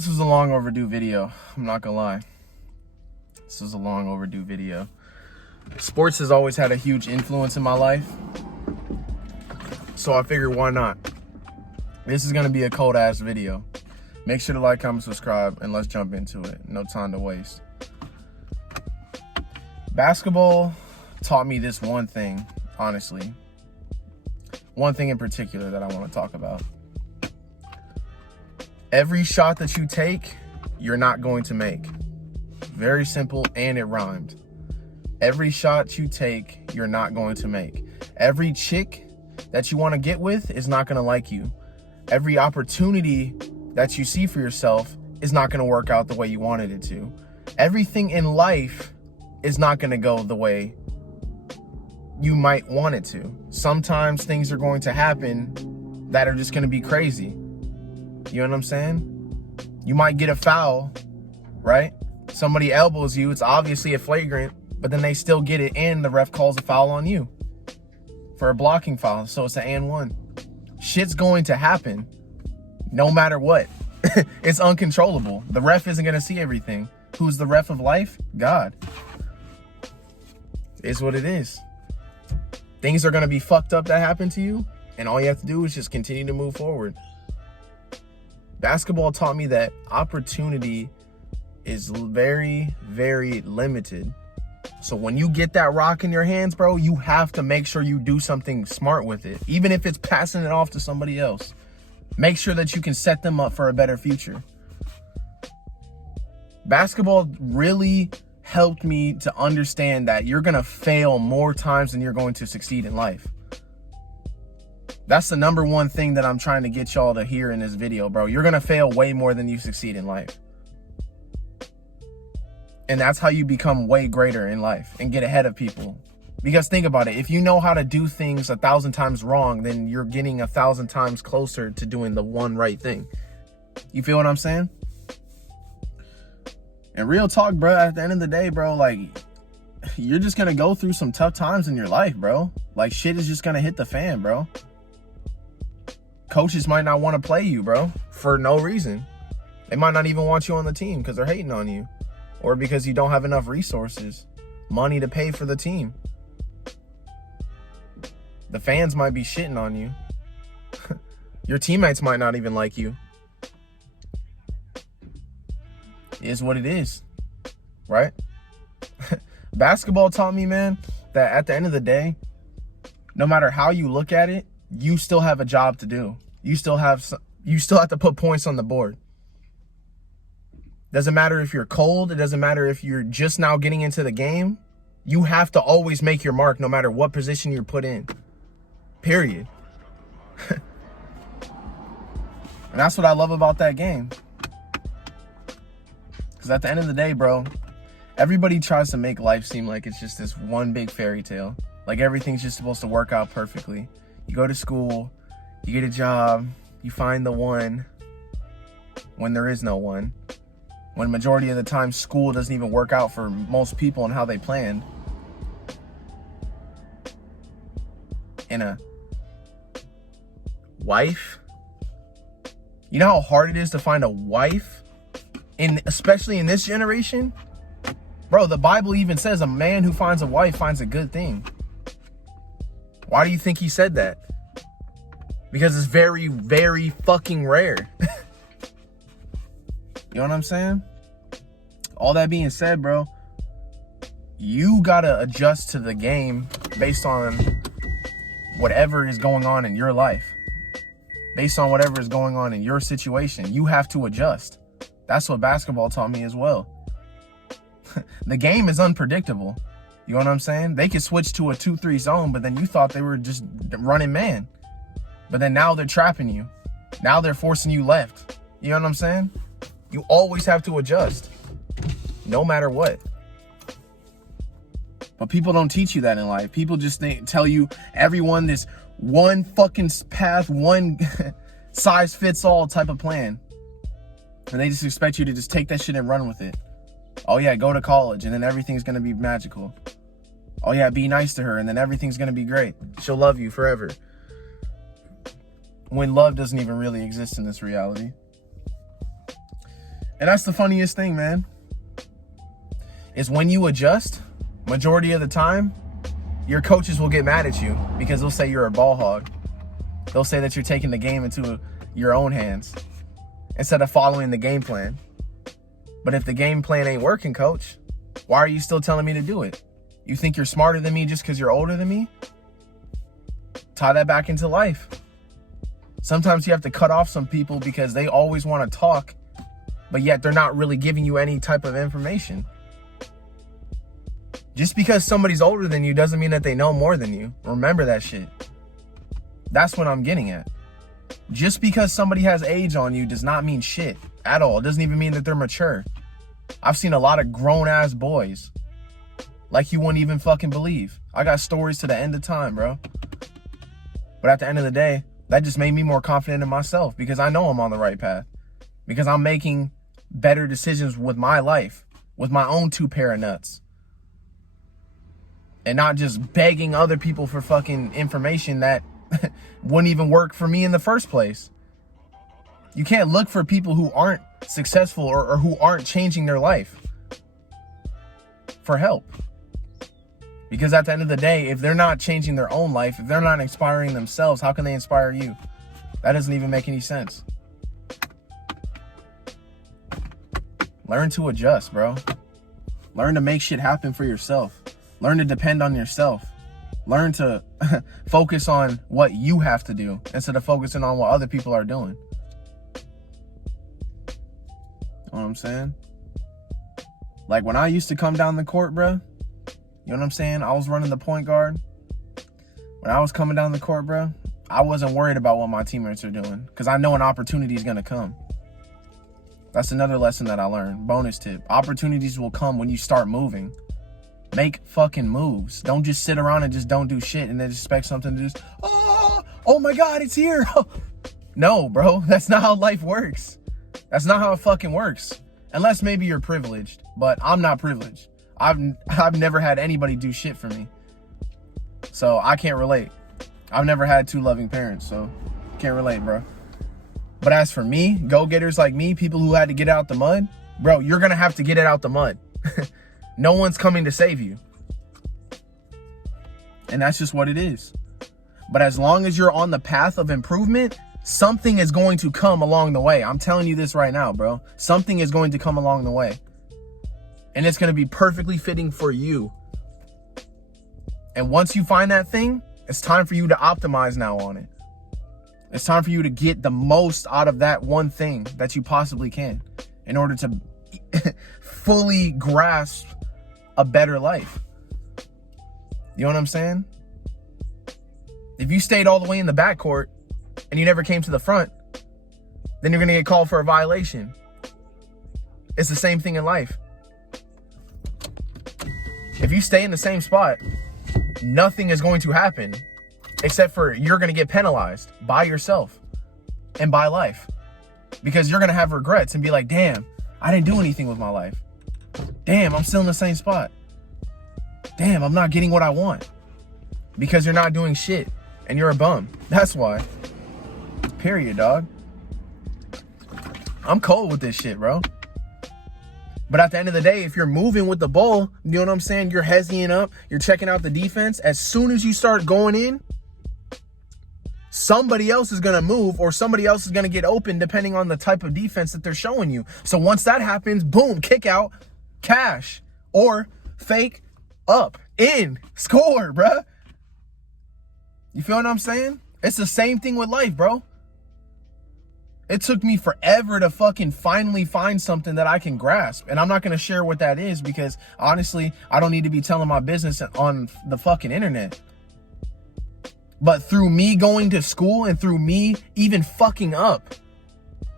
This was a long overdue video. I'm not gonna lie. This was a long overdue video. Sports has always had a huge influence in my life, so I figured why not? This is gonna be a cold ass video. Make sure to like, comment, subscribe, and let's jump into it. No time to waste. Basketball taught me this one thing, honestly. One thing in particular that I want to talk about. Every shot that you take, you're not going to make. Very simple, and it rhymed. Every shot you take, you're not going to make. Every chick that you want to get with is not going to like you. Every opportunity that you see for yourself is not going to work out the way you wanted it to. Everything in life is not going to go the way you might want it to. Sometimes things are going to happen that are just going to be crazy. You know what I'm saying? You might get a foul, right? Somebody elbows you. It's obviously a flagrant, but then they still get it, and the ref calls a foul on you for a blocking foul. So it's an and one. Shit's going to happen no matter what. It's uncontrollable. The ref isn't going to see everything. Who's the ref of life? God. It's what it is. Things are going to be fucked up that happen to you, and all you have to do is just continue to move forward. Basketball taught me that opportunity is very, very limited. So when you get that rock in your hands, bro, you have to make sure you do something smart with it. Even if it's passing it off to somebody else. Make sure that you can set them up for a better future. Basketball really helped me to understand that you're going to fail more times than you're going to succeed in life. That's the number one thing that I'm trying to get y'all to hear in this video, bro. You're going to fail way more than you succeed in life. And that's how you become way greater in life and get ahead of people. Because think about it. If you know how to do things 1,000 times wrong, then you're getting 1,000 times closer to doing the one right thing. You feel what I'm saying? And real talk, bro, at the end of the day, bro, like, you're just going to go through some tough times in your life, bro. Like, shit is just going to hit the fan, bro. Coaches might not want to play you, bro, for no reason. They might not even want you on the team because they're hating on you. Or because you don't have enough resources, money to pay for the team. The fans might be shitting on you. Your teammates might not even like you. It is what it is, right? Basketball taught me, man, that at the end of the day, no matter how you look at it, you still have a job to do. You still have to put points on the board. Doesn't matter if you're cold. It doesn't matter if you're just now getting into the game. You have to always make your mark no matter what position you're put in. Period. And that's what I love about that game. Because at the end of the day, bro, everybody tries to make life seem like it's just this one big fairy tale. Like everything's just supposed to work out perfectly. You go to school, you get a job, you find the one when there is no one. When majority of the time school doesn't even work out for most people and how they planned. And a wife. You know how hard it is to find a wife? Especially in this generation? Bro, the Bible even says a man who finds a wife finds a good thing. Why do you think he said that? Because it's very, very fucking rare. You know what I'm saying? All that being said, bro, you gotta adjust to the game based on whatever is going on in your life. Based on whatever is going on in your situation, you have to adjust. That's what basketball taught me as well. The game is unpredictable. You know what I'm saying? They could switch to a 2-3 zone, but then you thought they were just running man. But then now they're trapping you. Now they're forcing you left. You know what I'm saying? You always have to adjust. No matter what. But people don't teach you that in life. People just tell you everyone this one fucking path, one size fits all type of plan. And they just expect you to just take that shit and run with it. Oh yeah, go to college and then everything's going to be magical. Oh yeah, be nice to her and then everything's going to be great. She'll love you forever. When love doesn't even really exist in this reality. And that's the funniest thing, man. Is when you adjust, majority of the time, your coaches will get mad at you because they'll say you're a ball hog. They'll say that you're taking the game into your own hands instead of following the game plan. But if the game plan ain't working, coach, why are you still telling me to do it? You think you're smarter than me just because you're older than me? Tie that back into life. Sometimes you have to cut off some people because they always want to talk, but yet they're not really giving you any type of information. Just because somebody's older than you doesn't mean that they know more than you. Remember that shit. That's what I'm getting at. Just because somebody has age on you does not mean shit at all. It doesn't even mean that they're mature. I've seen a lot of grown-ass boys like you wouldn't even fucking believe. I got stories to the end of time, bro. But at the end of the day, that just made me more confident in myself because I know I'm on the right path. Because I'm making better decisions with my life, with my own 2 pair of nuts. And not just begging other people for fucking information that wouldn't even work for me in the first place. You can't look for people who aren't successful or who aren't changing their life for help. Because at the end of the day, if they're not changing their own life, if they're not inspiring themselves, how can they inspire you? That doesn't even make any sense. Learn to adjust, bro. Learn to make shit happen for yourself. Learn to depend on yourself. Learn to focus on what you have to do instead of focusing on what other people are doing. You know what I'm saying? Like when I used to come down the court, bro, you know what I'm saying? I was running the point guard. When I was coming down the court, bro, I wasn't worried about what my teammates are doing because I know an opportunity is going to come. That's another lesson that I learned. Bonus tip. Opportunities will come when you start moving. Make fucking moves. Don't just sit around and just don't do shit and then expect something to do. Oh my God, it's here. No, bro. That's not how life works. That's not how it fucking works. Unless maybe you're privileged, but I'm not privileged. I've never had anybody do shit for me. So I can't relate. I've never had 2 loving parents, so can't relate, bro. But as for me, go-getters like me, people who had to get out the mud, bro, you're going to have to get it out the mud. No one's coming to save you. And that's just what it is. But as long as you're on the path of improvement, something is going to come along the way. I'm telling you this right now, bro. Something is going to come along the way. And it's going to be perfectly fitting for you. And once you find that thing, it's time for you to optimize now on it. It's time for you to get the most out of that one thing that you possibly can in order to fully grasp a better life. You know what I'm saying? If you stayed all the way in the backcourt and you never came to the front, then you're going to get called for a violation. It's the same thing in life. If you stay in the same spot, nothing is going to happen except for you're going to get penalized by yourself and by life because you're going to have regrets and be like, damn, I didn't do anything with my life. Damn, I'm still in the same spot. Damn, I'm not getting what I want because you're not doing shit and you're a bum. That's why. Period, dog. I'm cold with this shit, bro. But at the end of the day, if you're moving with the ball, you know what I'm saying? You're hezzying up. You're checking out the defense. As soon as you start going in, somebody else is going to move or somebody else is going to get open depending on the type of defense that they're showing you. So once that happens, boom, kick out, cash, or fake, up, in, score, bruh. You feel what I'm saying? It's the same thing with life, bro. It took me forever to fucking finally find something that I can grasp. And I'm not going to share what that is because honestly, I don't need to be telling my business on the fucking internet. But through me going to school and through me even fucking up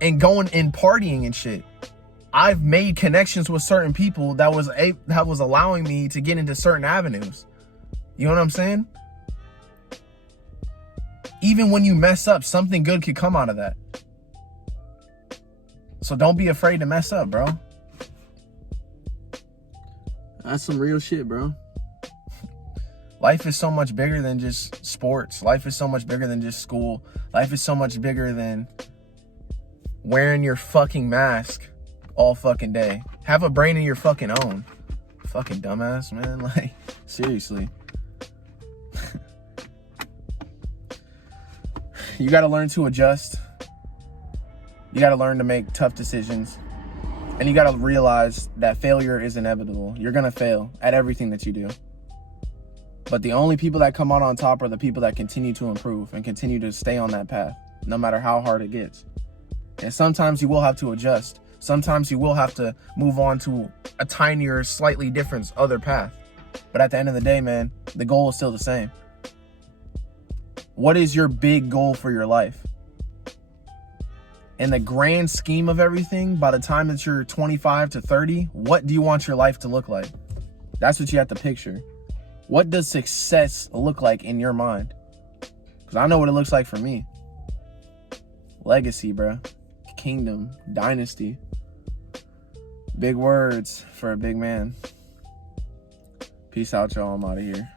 and going and partying and shit, I've made connections with certain people that was allowing me to get into certain avenues. You know what I'm saying? Even when you mess up, something good could come out of that. So don't be afraid to mess up, bro. That's some real shit, bro. Life is so much bigger than just sports. Life is so much bigger than just school. Life is so much bigger than wearing your fucking mask all fucking day. Have a brain of your fucking own. Fucking dumbass, man. Like, seriously. You got to learn to adjust. You got to learn to make tough decisions. And you got to realize that failure is inevitable. You're going to fail at everything that you do. But the only people that come out on top are the people that continue to improve and continue to stay on that path, no matter how hard it gets. And sometimes you will have to adjust. Sometimes you will have to move on to a tinier, slightly different other path. But at the end of the day, man, the goal is still the same. What is your big goal for your life? In the grand scheme of everything, by the time that you're 25 to 30, what do you want your life to look like? That's what you have to picture. What does success look like in your mind? Because I know what it looks like for me. Legacy, bro. Kingdom. Dynasty. Big words for a big man. Peace out, y'all. I'm out of here.